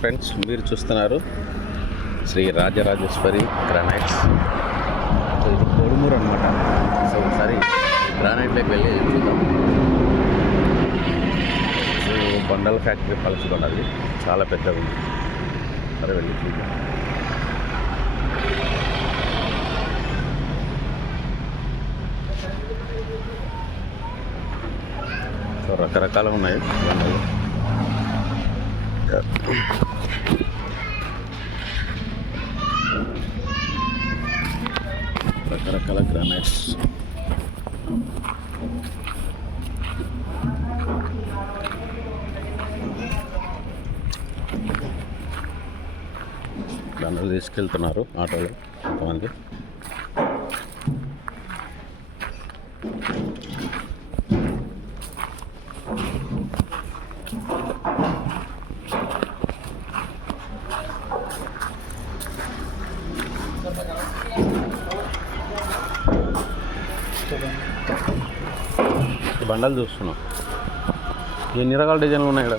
Friends మీరు చూస్తున్నారు Shri Rajarajeshwari granites. So ఇది కోడుమూరు అనమాట సో ఒకసారి గ్రానైట్లోకి వెళ్ళి చూద్దాం. సో బండల ఫ్యాక్టరీ పలచబడ్డది చాలా పెద్దగా ఉంది. సరే వెళ్ళి చూద్దాం. సో రకరకాలు ఉన్నాయి బండలు. రకరకాల గ్రానైట్స్ బండలు తీసుకెళ్తున్నారు ఆటోలో కొంతమంది. బండలు చూస్తున్నాం. ఎన్ని రకాల డిజైన్లు ఉన్నాయి ఇక్కడ?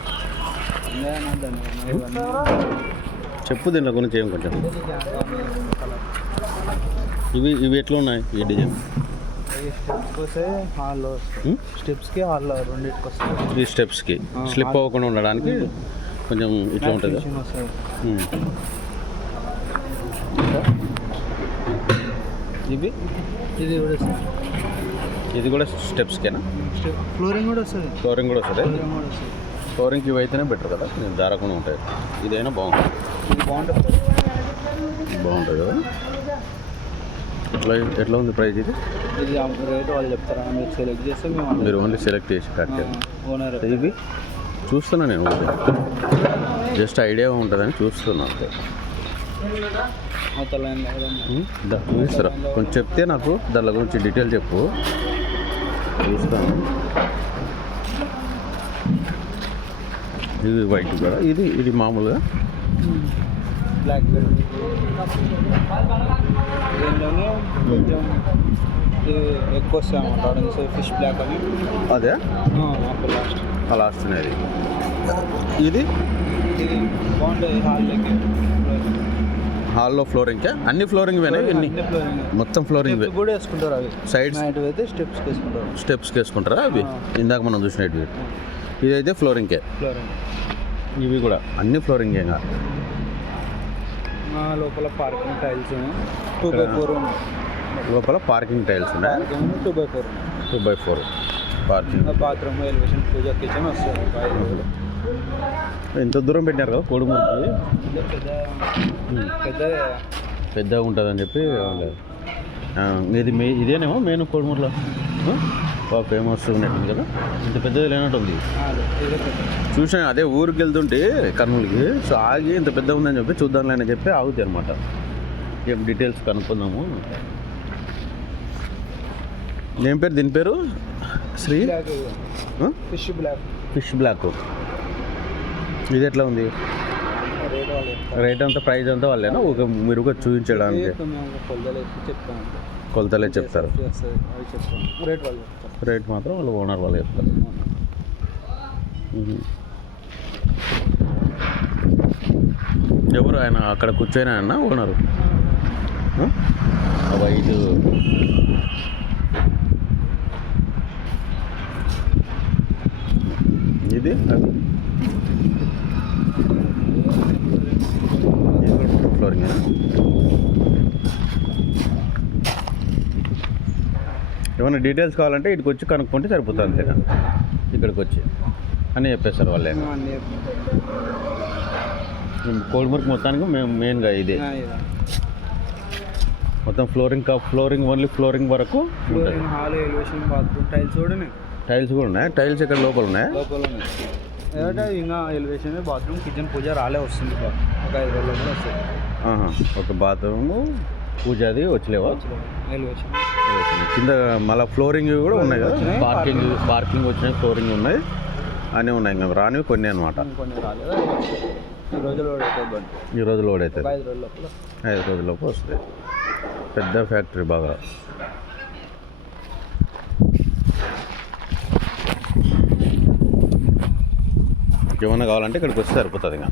చెప్పు దీంట్లో గురించి ఏం కొంచెం. ఇవి ఇవి ఎట్లా ఉన్నాయి ఈ డిజైన్? స్టెప్స్కి హాల్లో రెండింటికి వస్తాయి. ఈ స్టెప్స్కి. స్లిప్ అవ్వకుండా ఉండడానికి కొంచెం ఇట్లా ఉంటుంది? ఇవి ఇది కూడా ఇది కూడా స్టెప్స్కేనా? స్టెప్. ఫ్లోరింగ్ కూడా వస్తుంది. ఫ్లోరింగ్ కూడా వస్తుంది. ఫ్లోరింగ్ ఫ్లోరింగ్కి ఇవి అయితేనే బెటర్ కదా? నేను జారకుండా ఉంటాయి. ఇదైనా బాగుంటుంది. ఇది బాగుంటుంది. బాగుంటుంది కదా? ఎట్లా ఎట్లా ఉంది ప్రైస్ ఇది? ఇది రేట్ వాళ్ళు చెప్తారా? మీరు సెలెక్ట్ చేస్తే మేము మీరు ఓన్లీ సెలెక్ట్ చేసి కట్ ఓనర్ ఇవి చూస్తున్నా నేను జస్ట్ ఐడియా ఉంటుందని చూస్తున్నా అంతే. అవతల కొంచెం చెప్తే నాకు దాని గురించి డీటెయిల్ చెప్పు. చూస్తాను. ఇది వైట్ కూడా ఇది ఇది మామూలుగా? బ్లాక్ దీనిలోనే కొంచెం ఎక్కువ వస్తాయి అన్నమాట ఆరెంజ్ ఫిష్ బ్లాక్ అని అదే? లాస్ట్ అలా వస్తున్నాయి ఇది? ఇది బాగుంటుంది దగ్గర. హాల్లో ఫ్లోరింగ్కే అన్ని ఫ్లోరింగ్ ఎన్ని మొత్తం ఫ్లోరింగ్ స్టెప్స్ కూడా వేసుకుంటారు అవి. సైడ్స్ అయితే స్టెప్స్ వేసుకుంటారు. స్టెప్స్కి వేసుకుంటారా అవి? ఇందాక మనం చూసినవి. ఇదైతే ఫ్లోరింగ్కే ఫ్లోరింగ్ ఇవి కూడా. అన్ని ఫ్లోరింగ్ ఏగా మా లోపల parking tiles two by four లోపల పార్కింగ్ టైల్స్ ఉన్నాయి? Two by four two by four parking bathroom elevation puja kitchen వస్తుంది. ఎంత దూరం పెట్టారు కదా? పెద్ద పెద్ద పెద్దగా ఉంటుందని చెప్పి ఇది మే ఇదేనేమో మెయిన్ కోడుమూరులో? బాగా ఫేమస్ ఉన్నట్టుంది కదా? ఇంత పెద్దది లేనట్టుంది. చూసాను అదే ఊరికి వెళ్తుంటే కర్నూలుకి సో ఆగి ఇంత పెద్ద ఉందని చెప్పి చూద్దాంలే అని చెప్పి ఆగుతాయి అనమాట ఏం డీటెయిల్స్ కనుక్కుందాము. ఏం పేరు? దీని పేరు? Shri? Fish black. Fish black. ఇది ఎట్లా ఉంది? రేట్ అంతా ప్రైస్ అంతా వాళ్ళేనా? ఒక మీరు చూపించడానికి. కొలతలు చెప్తారు. రేట్ మాత్రం వాళ్ళు ఓనర్ వాళ్ళు చెప్తారు. ఎవరు ఆయన? అక్కడ కూర్చొని ఆయన ఓనరు వైట్ ఇది? అది ఇది ఫ్లోరింగ్ ఏమైనా డీటెయిల్స్ కావాలంటే ఇక్కడికి వచ్చి కనుక్కుంటే సరిపోతుంది అంతేనా? ఇక్కడికి వచ్చి. అని చెప్పేస్తారు వాళ్ళే. కోడిమురికి మొత్తానికి మేము మెయిన్గా ఇదే. మొత్తం ఫ్లోరింగ్ కా ఫ్లోరింగ్ ఓన్లీ ఫ్లోరింగ్ వరకు హాల్ ఎలివేషన్ బాత్రూమ్ టైల్స్ కూడా ఉన్నాయి. టైల్స్ కూడా ఉన్నాయి. టైల్స్ ఇక్కడ లోపల ఉన్నాయి? లోపల ఉన్నాయి. ఇంకా ఎలివేషన్ బాత్రూమ్ కిచెన్ పూజ రాలే వస్తుంది. ఒక ఐదు రోజులు కూడా వస్తుంది. ఒక బాత్రూమ్ పూజ అది వచ్చలేవా. కింద మళ్ళీ ఫ్లోరింగ్ కూడా ఉన్నాయి కదా? పార్కింగ్ పార్కింగ్ వచ్చినాయి ఫ్లోరింగ్ ఉన్నాయి. అన్నీ ఉన్నాయి ఇంకా రానివి కొన్ని అనమాట. ఈ రోజు లోడ్ అవుతుంది ఐదు రోజుల లోపల. ఐదు రోజులలోపు వస్తాయి. పెద్ద ఫ్యాక్టరీ బాగా. మీకు ఏమైనా కావాలంటే ఇక్కడికి వస్తే సరిపోతుంది ఇంకా.